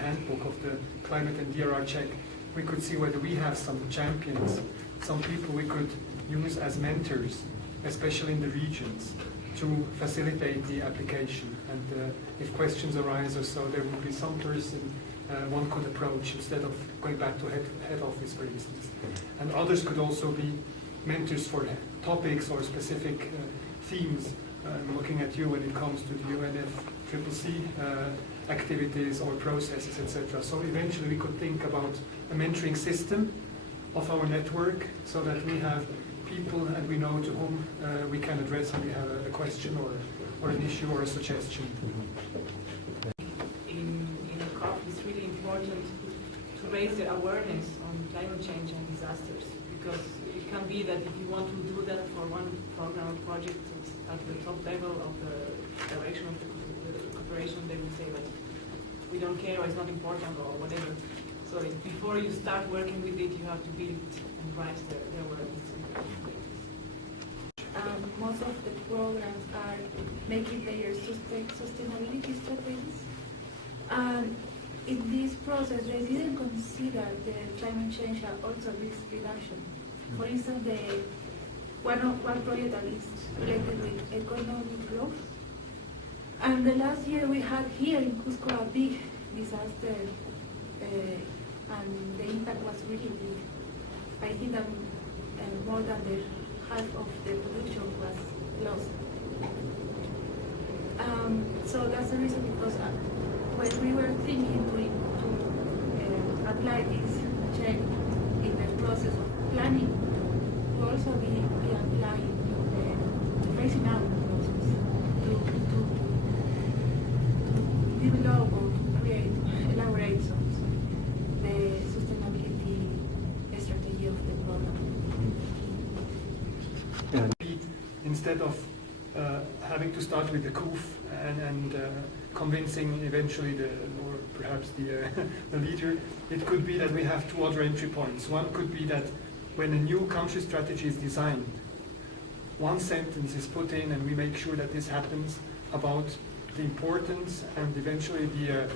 handbook of the climate and DRR check, we could see whether we have some champions, some people we could use as mentors, especially in the regions, to facilitate the application. And if questions arise or so, there would be some person one could approach instead of going back to head office, for instance. And others could also be mentors for topics or specific themes. I'm looking at you when it comes to the UNFCCC activities or processes, etc. So eventually we could think about a mentoring system of our network so that we have people and we know to whom we can address when we have a question or an issue or a suggestion. In a COP, it's really important to raise the awareness on climate change and disasters, because it can be that if you want to do that for one program or project at the top level of the direction of the corporation, they will say that we don't care or it's not important or whatever. So before you start working with it, you have to build and rise the awareness. Most of the programs are making their sustainability strategies. And in this process, they didn't consider the climate change and also risk reduction. For instance, one project that is related with economic growth. And the last year we had here in Cusco a big disaster, and the impact was really big. I think that more than the half of the production was lost. So that's the reason, because when we were thinking to apply this check in the process of planning, we also be applying the phasing out process to develop or to elaborate the sustainability strategy of the program. Instead of having to start with the COOF and convincing eventually or perhaps the leader, it could be that we have two other entry points. One could be that when a new country strategy is designed, one sentence is put in and we make sure that this happens about the importance and eventually the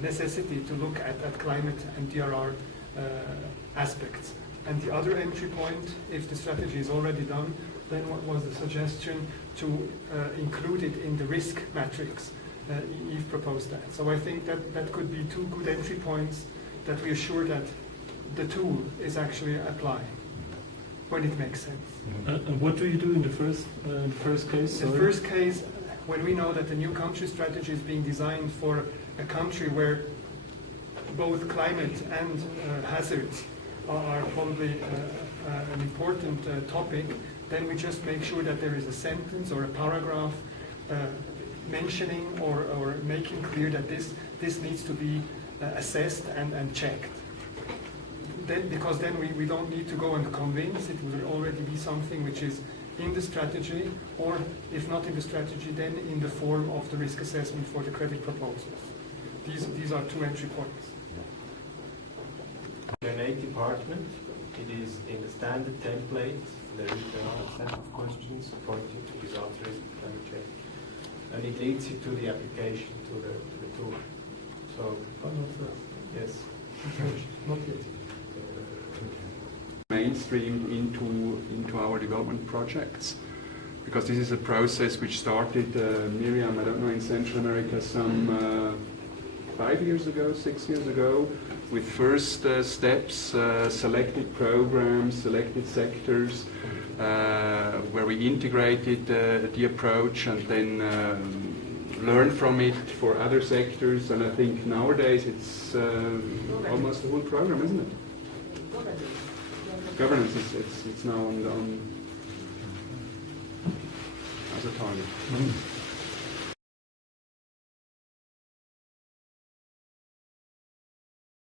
necessity to look at climate and DRR aspects. And the other entry point, if the strategy is already done, then what was the suggestion to include it in the risk matrix? Eve proposed that. So I think that could be two good entry points that we are sure that the tool is actually applying when it makes sense. And what do you do in the first case? The first case, when we know that the new country strategy is being designed for a country where both climate and hazards are probably an important topic, then we just make sure that there is a sentence or a paragraph mentioning or making clear that this needs to be assessed and checked. Then, because then we don't need to go and convince, it will already be something which is in the strategy, or if not in the strategy, then in the form of the risk assessment for the credit proposals. These are two entry points. Q&A department, it is in the standard template. There are a set of questions pointing to disaster climate change, and it leads you to the application to the tool. So, yes, Not yet. Mainstreamed into our development projects, because this is a process which started, Miriam, I don't know, in Central America some 5 years ago, 6 years ago, with first steps, selected programs, selected sectors, where we integrated the approach and then learn from it for other sectors. And I think nowadays it's almost the whole program, isn't it? Governance, it's now on as a target.